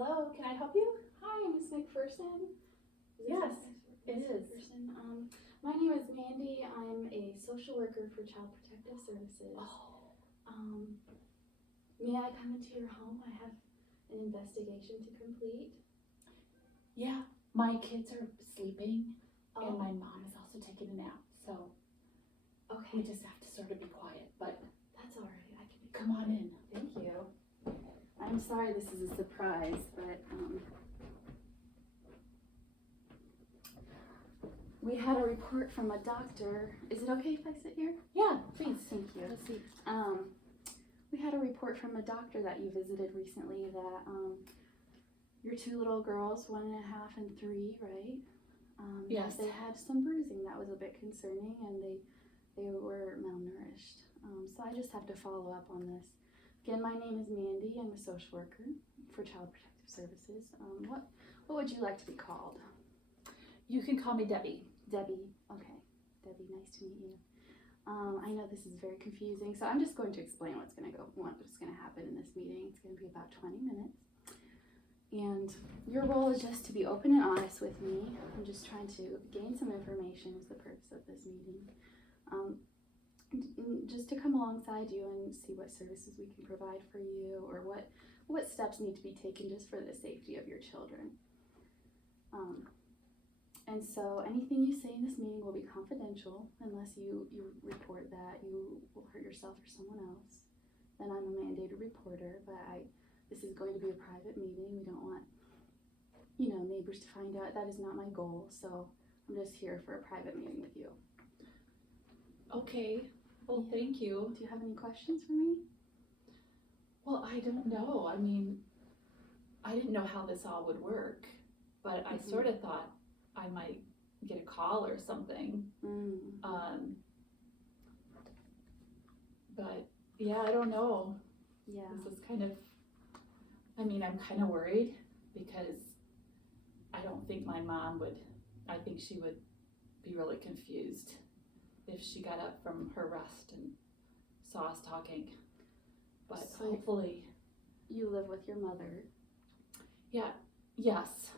Hello, can I help you? Hi, Miss McPherson. Yes, it Miss is. McPherson. My name is Mandy. I'm a social worker for Child Protective Services. Oh, May I come into your home? I have an investigation to complete. yeah, my kids are sleeping and Oh, my mom is also taking a nap, so we okay. just have to sort of be quiet, but That's all right. I can be come on in. Thank you. I'm sorry this is a surprise, but we had a report from a doctor. Is it okay if I sit here? Yeah, please. Thank you. Have a seat. We had a report from a doctor that you visited recently that your two little girls, 1.5 and 3, right? Yes. They had some bruising that was a bit concerning, and they were malnourished. So I just have to follow up on this. Again, my name is Mandy. I'm a social worker for Child Protective Services. What would you like to be called? You can call me Debbie. Debbie. Okay. Debbie, nice to meet you. I know this is very confusing, so I'm just going to explain what's going to happen in this meeting. It's going to be about 20 minutes. And your role is just to be open and honest with me. I'm just trying to gain some information is the purpose of this meeting. Just to come alongside you and see what services we can provide for you, or what steps need to be taken just for the safety of your children. And so anything you say in this meeting will be confidential unless you report that you will hurt yourself or someone else. Then I'm a mandated reporter, but this is going to be a private meeting. We don't want, neighbors to find out. That is not my goal, so I'm just here for a private meeting with you. Okay, well, thank you. Do you have any questions for me? Well, I don't know. I mean, I didn't know how this all would work, but I sort of thought I might get a call or something. But yeah, I don't know. Yeah. This is kind of, I'm kind of worried because I don't think my mom would, I think she would be really confused if she got up from her rest and saw us talking. But So hopefully. You live with your mother? Yeah, yes.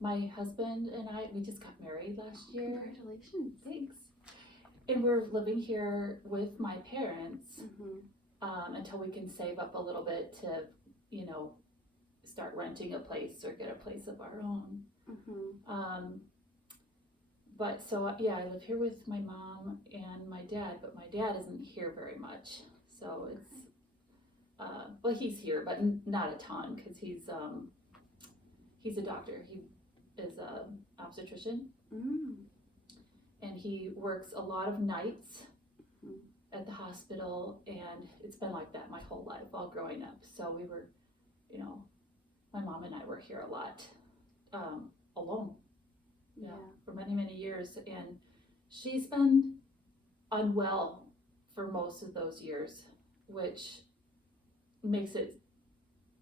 My husband and we just got married last year. Congratulations. Thanks. And we're living here with my parents until we can save up a little bit to, start renting a place or get a place of our own. But so, yeah, I live here with my mom and my dad, but my dad isn't here very much. So it's, well, he's here, but not a ton because he's a doctor. He is a obstetrician. And he works a lot of nights at the hospital, and it's been like that my whole life, all growing up. So we were, my mom and I were here a lot, alone. Yeah, for many, many years. And she's been unwell for most of those years, which makes it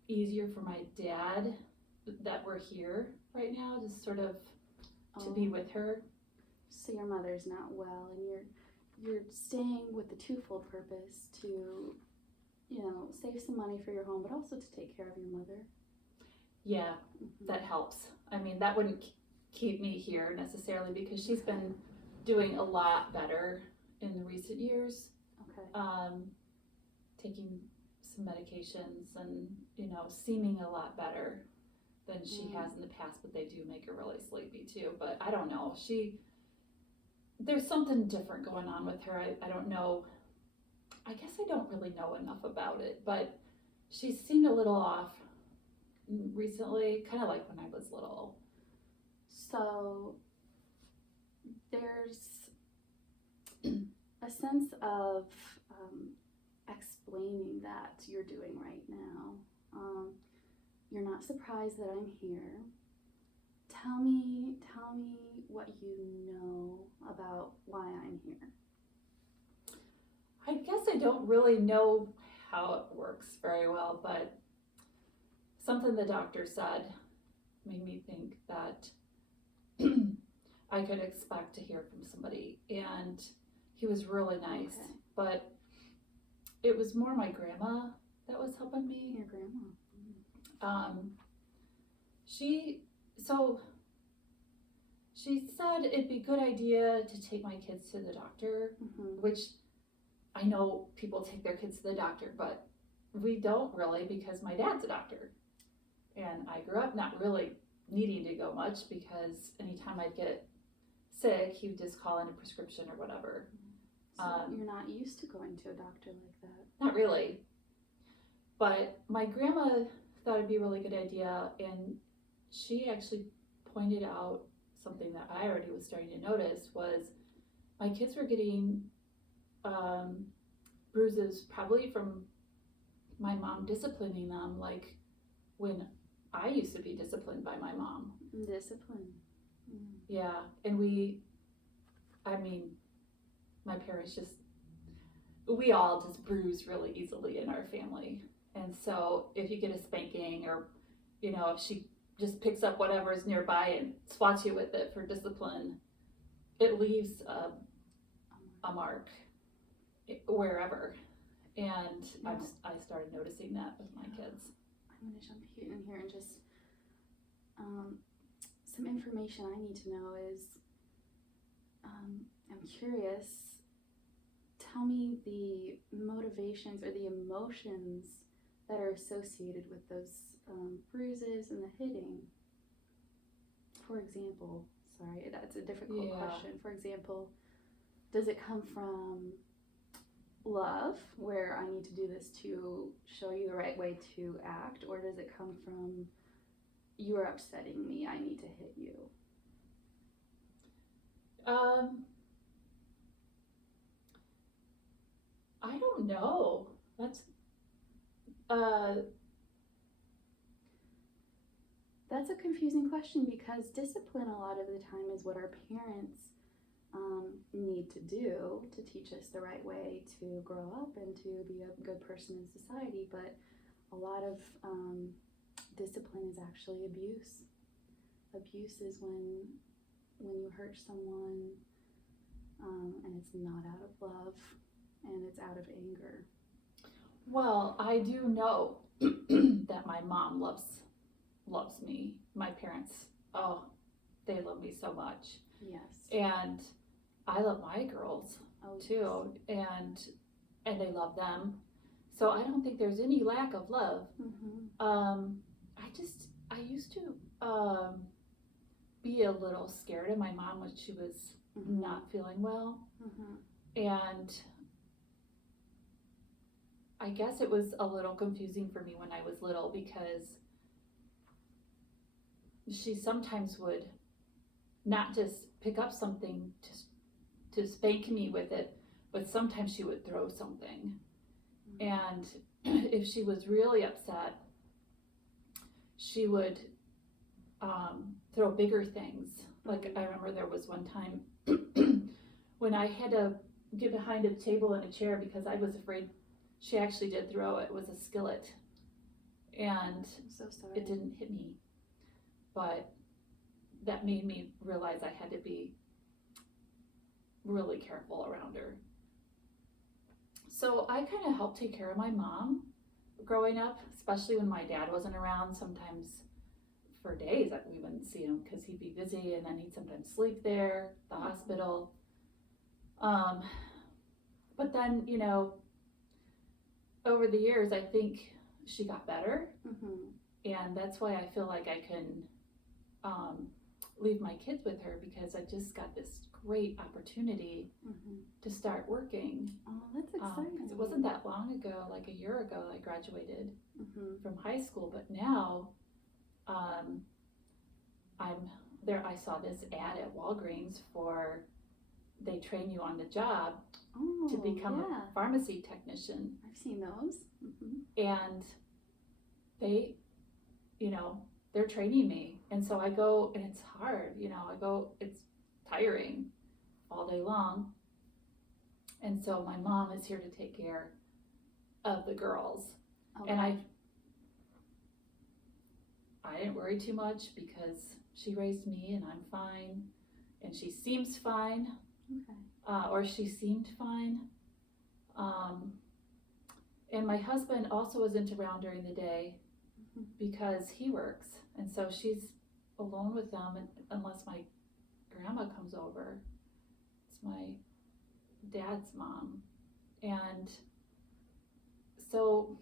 easier for my dad that we're here right now, just sort of to be with her. So your mother's not well, and you're staying with the twofold purpose to, save some money for your home, but also to take care of your mother. Yeah, that helps. That wouldn't keep me here necessarily because she's been doing a lot better in the recent years. Okay. Taking some medications and, seeming a lot better than she has in the past, but they do make her really sleepy too. But I don't know. There's something different going on with her. I don't know. I guess I don't really know enough about it, but she seemed a little off recently, kind of like when I was little. So there's a sense of explaining that you're doing right now. You're not surprised that I'm here. Tell me what you know about why I'm here. I guess I don't really know how it works very well, but something the doctor said made me think that I could expect to hear from somebody, and he was really nice. Okay. But it was more my grandma that was helping me. Your grandma. She said it'd be a good idea to take my kids to the doctor, which I know people take their kids to the doctor, but we don't really because my dad's a doctor. And I grew up not really needing to go much because anytime I'd get sick, he would just call in a prescription or whatever. So you're not used to going to a doctor like that? Not really. But my grandma thought it'd be a really good idea, and she actually pointed out something that I already was starting to notice was my kids were getting bruises probably from my mom disciplining them, like when I used to be disciplined by my mom. Discipline. Yeah, and my parents we all just bruise really easily in our family. And so if you get a spanking or, if she just picks up whatever is nearby and swats you with it for discipline, it leaves a mark wherever. And I started noticing that with my kids. I'm going to jump in here and just, some information I need to know is, I'm curious, tell me the motivations or the emotions that are associated with those bruises and the hitting. For example, sorry, that's a difficult question. For example, does it come from love, where I need to do this to show you the right way to act, or does it come from you are upsetting me, I need to hit you? I don't know. That's a confusing question because discipline a lot of the time is what our parents need to do to teach us the right way to grow up and to be a good person in society, but a lot of discipline is actually abuse. Abuse is when you hurt someone and it's not out of love and it's out of anger. Well, I do know that my mom loves me. My parents, they love me so much. Yes. And I love my girls too, yes. and they love them. So I don't think there's any lack of love. I used to be a little scared of my mom when she was not feeling well. And I guess it was a little confusing for me when I was little because she sometimes would not just pick up something to spank me with it, but sometimes she would throw something. And if she was really upset, she would throw bigger things. Like I remember there was one time when I had to get behind a table and a chair because I was afraid she actually did throw it. It was a skillet. And I'm so sorry. It didn't hit me. But that made me realize I had to be really careful around her. So I kind of helped take care of my mom growing up, especially when my dad wasn't around. Sometimes for days we wouldn't see him because he'd be busy, and then he'd sometimes sleep there, the hospital. But then, over the years, I think she got better. And that's why I feel like I can leave my kids with her, because I just got this great opportunity to start working. Oh, that's exciting. Because it wasn't that long ago, like a year ago, I graduated from high school, but now I'm there. I saw this ad at Walgreens they train you on the job to become a pharmacy technician. I've seen those. And they, they're training me. And so I go, and it's hard, it's tiring all day long. And so my mom is here to take care of the girls. Okay. And I didn't worry too much because she raised me and I'm fine. And she seems fine. Okay. Or she seemed fine. And my husband also isn't around during the day. because he works, and so she's alone with them unless my grandma comes over. It's my dad's mom, and so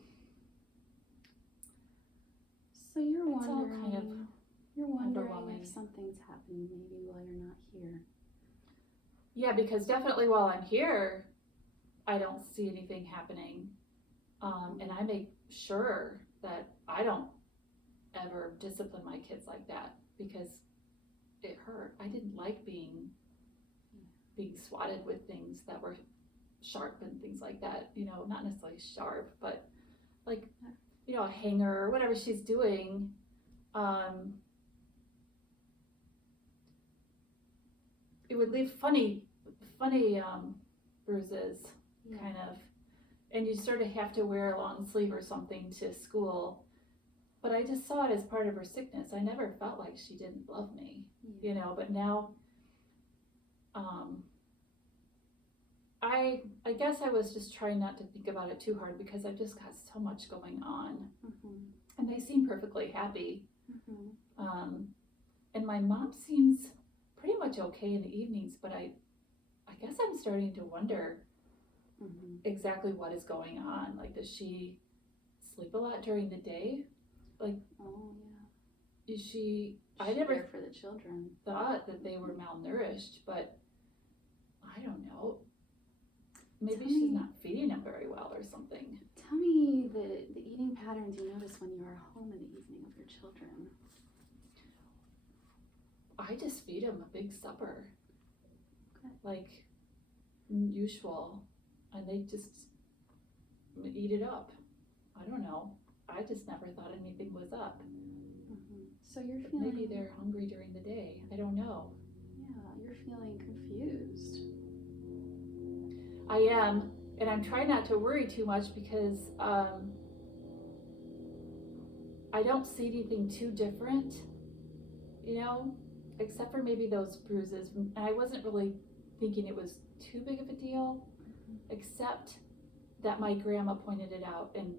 you're it's all wondering, kind of you're wondering overwhelming. if something's happening maybe while you're not here. Yeah, because definitely while I'm here, I don't see anything happening. And I make sure that I don't ever discipline my kids like that because it hurt. I didn't like being swatted with things that were sharp and things like that, you know, not necessarily sharp, but like, you know, a hanger or whatever she's doing. It would leave funny bruises, kind of, and you sort of have to wear a long sleeve or something to school. But I just saw it as part of her sickness. I never felt like she didn't love me, you know, but now, I guess I was just trying not to think about it too hard because I've just got so much going on, and they seem perfectly happy. And my mom seems pretty much okay in the evenings, but I guess I'm starting to wonder exactly what is going on. Like, does she sleep a lot during the day? Like, is she? I never there for the children. thought that they were malnourished, but I don't know. Maybe Tell she's me- not feeding them very well or something. Tell me the eating patterns you notice when you are home in the evening with your children. I just feed them a big supper, Okay. like usual, and they just eat it up. I don't know. I just never thought anything was up. So you're But feeling maybe they're hungry during the day. I don't know. Yeah, you're feeling confused. I am, and I'm trying not to worry too much because I don't see anything too different, you know, except for maybe those bruises. And I wasn't really thinking it was too big of a deal, except that my grandma pointed it out and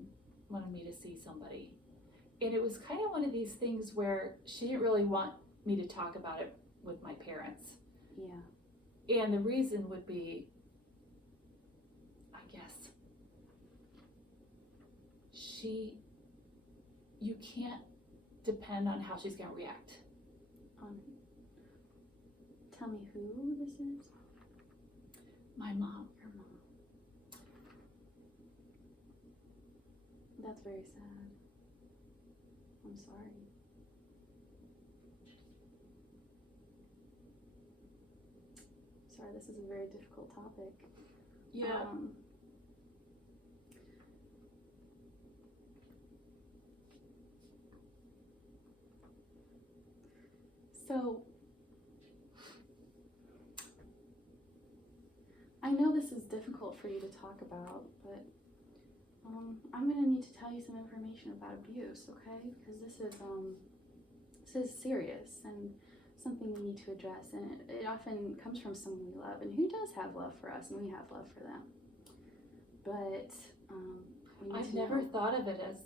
wanted me to see somebody. And it was kind of one of these things where she didn't really want me to talk about it with my parents. Yeah. And the reason would be, I guess, you can't depend on how she's gonna react. Tell me who this is? My mom. Your mom. That's very sad. I'm sorry. Sorry, this is a very difficult topic. So, I know this is difficult for you to talk about, but I'm gonna need to tell you some information about abuse, okay? Because this is serious and something we need to address, and it often comes from someone we love and who does have love for us, and we have love for them. But we need I've to never know- thought of it as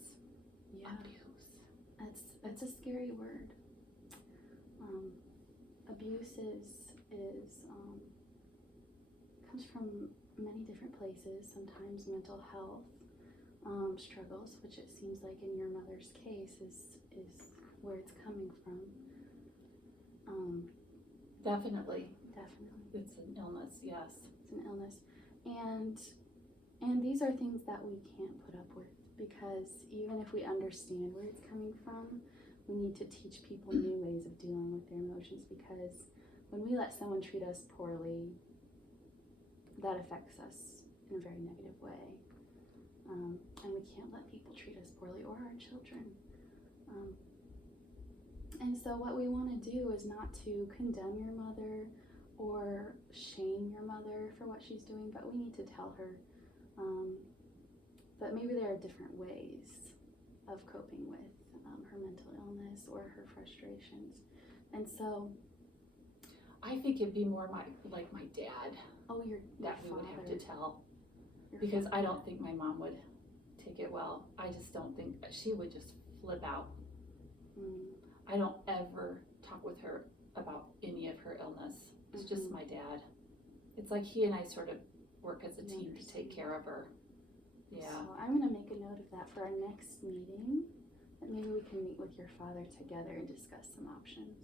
Yeah, abuse. that's a scary word. Abuse comes from many different places. Sometimes mental health struggles, which it seems like in your mother's case is where it's coming from. Definitely. Definitely, It's an illness, yes. it's an illness, and these are things that we can't put up with, because even if we understand where it's coming from, we need to teach people new ways of dealing with their emotions, because when we let someone treat us poorly, that affects us in a very negative way. And we can't let people treat us poorly, or our children. And so what we want to do is not to condemn your mother or shame your mother for what she's doing, but we need to tell her that maybe there are different ways of coping with her mental illness or her frustrations. And so I think it'd be more like my dad your that we would have to father, tell, your because I father. don't think my mom would take it well. I just don't think she would just flip out. Mm. I don't ever talk with her about any of her illness. It's just Mhm. my dad. It's like he and I sort of work as a You team to understand. take care of her. Yeah. So I'm gonna make a note of that for our next meeting, that maybe we can meet with your father together and discuss some options.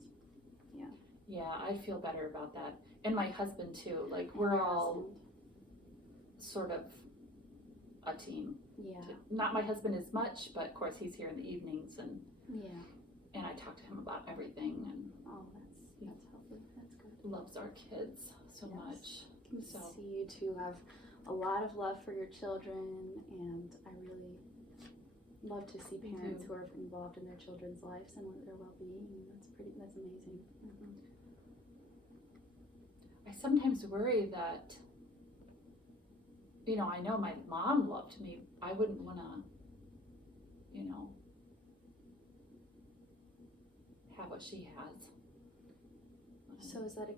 Yeah, I feel better about that. And my husband too. Like And we're your all husband. sort of a team. Yeah, Not my husband as much, but of course he's here in the evenings and yeah. I talk to him about everything and Oh, that's healthy. That's good. loves our kids so Yes. much. I can So- see you two have a lot of love for your children, and I really love to see Me parents too. who are involved in their children's lives and their well-being. That's amazing. Mm-hmm. I sometimes worry that, I know my mom loved me. I wouldn't want to, have what she has. So is that a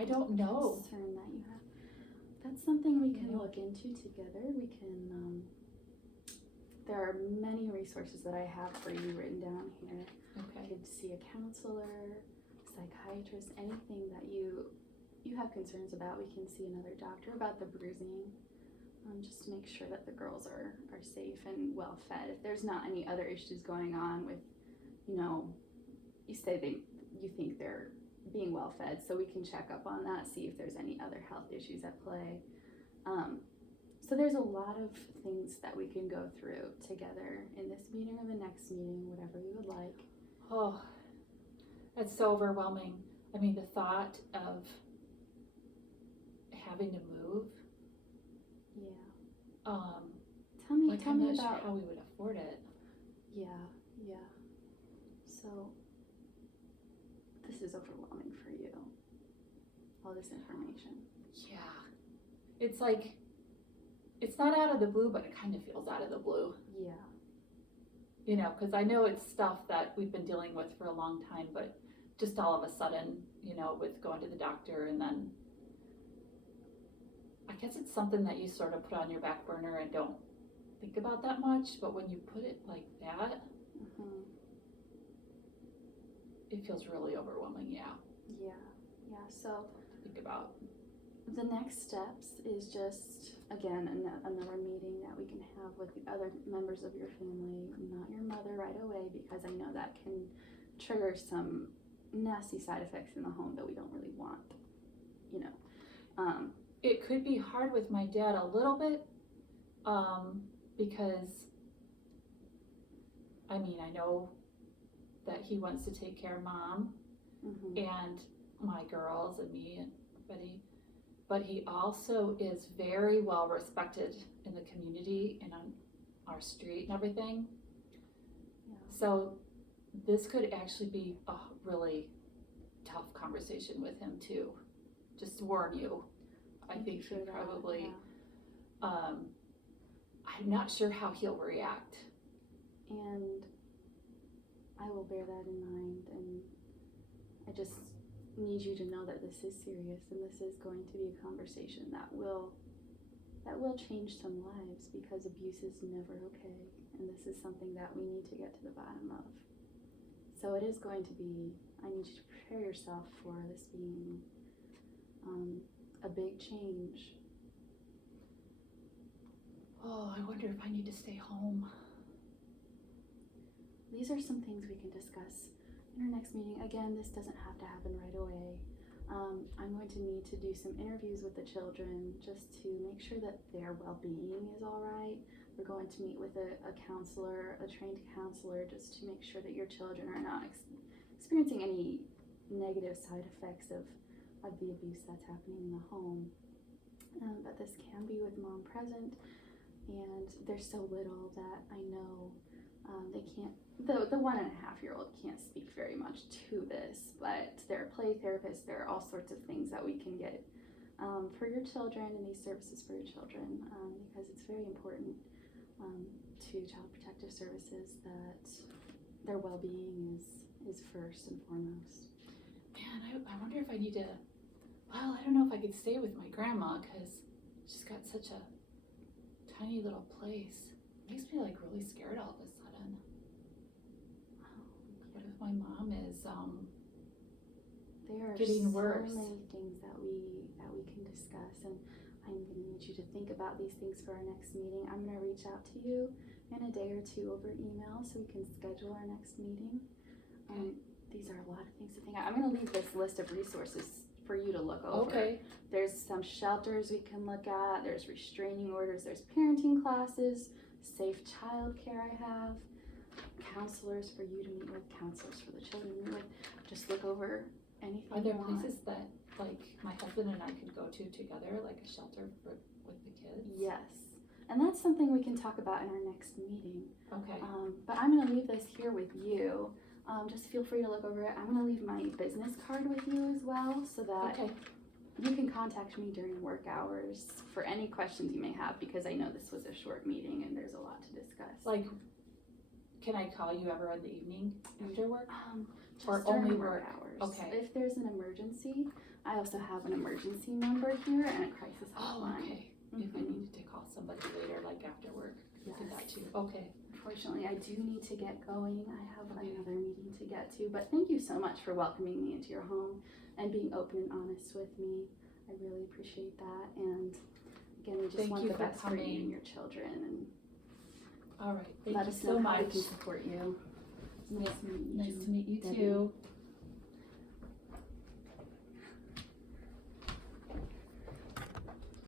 I don't know. concern that you have? That's something we can Yeah. look into together. We can, there are many resources that I have for you written down here. You Okay. could see a counselor, psychiatrist, anything that you have concerns about. We can see another doctor about the bruising, just to make sure that the girls are safe and well fed. If there's not any other issues going on with, you say you think they're being well fed, so we can check up on that, see if there's any other health issues at play. So there's a lot of things that we can go through together in this meeting or the next meeting, whatever you would like. Oh, that's so overwhelming. I mean, the thought of having to move, Yeah. I'm Tell me not sure about. how we would afford it. Yeah. So this is overwhelming for you. All this information. Yeah. It's like, it's not out of the blue, but it kind of feels out of the blue, Yeah. because I know it's stuff that we've been dealing with for a long time, but just all of a sudden, with going to the doctor and then, I guess it's something that you sort of put on your back burner and don't think about that much, but when you put it like that, Hmm. it feels really overwhelming, yeah, Yeah. So to think about. the next steps is just, again, another meeting that we can have with the other members of your family, not your mother right away, because I know that can trigger some nasty side effects in the home that we don't really want, It could be hard with my dad a little bit, because, I know that he wants to take care of Mom mhm. and my girls and me and everybody, but he also is very well respected in the community and on our street and everything. Yeah. So this could actually be a really tough conversation with him too, just to warn you. I Thank you think he for that, probably, yeah. I'm not sure how he'll react. And I will bear that in mind, and I just need you to know that this is serious, and this is going to be a conversation that will change some lives, because abuse is never okay, and this is something that we need to get to the bottom of. So it is going to be, I need you to prepare yourself for this being a big change. Oh, I wonder if I need to stay home. These are some things we can discuss in our next meeting. Again, this doesn't have to happen right away. I'm going to need to do some interviews with the children just to make sure that their well-being is all right. We're going to meet with a counselor, a trained counselor, just to make sure that your children are not experiencing any negative side effects of the abuse that's happening in the home. But this can be with Mom present, and they're so little that I know they can't. The 1.5-year-old can't speak very much to this, but there are play therapists, there are all sorts of things that we can get for your children, and these services for your children, because it's very important to Child Protective Services that their well-being is first and foremost. Man, I wonder if I need to, well, I don't know if I could stay with my grandma, because she's got such a tiny little place. It makes me like really scared all of a sudden. my mom is, There are getting so worse. many things that we can discuss, and I'm going to need you to think about these things for our next meeting. I'm going to reach out to you in a day or two over email so we can schedule our next meeting. These are a lot of things to think about. I'm going to leave this list of resources for you to look over. Okay, There's some shelters we can look at. There's restraining orders. There's parenting classes, safe childcare I have, counselors for you to meet with, counselors for the children to meet with. Just look over anything are there you want. places that, like, my husband and I could go to together, like a shelter with the kids? Yes. And that's something we can talk about in our next meeting. Okay, But I'm going to leave this here with you. Just feel free to look over it. I'm going to leave my business card with you as well so that okay, you can contact me during work hours for any questions you may have, because I know this was a short meeting and there's a lot to discuss. like, can I call you ever in the evening after work? Just or during only work work? hours. Okay. If there's an emergency, I also have an emergency number here and a crisis Oh, hotline. okay, if I Mhm. needed to call somebody later, like after work, we do that Yes. too, okay. Unfortunately, I do need to get going. I have Okay. another meeting to get to, but thank you so much for welcoming me into your home and being open and honest with me. I really appreciate that. And again, we just Thank want you the for best for you coming. and your children, and All right, thank let you us so know how we much. can support you. Nice to meet you. Nice to meet you Debbie. too.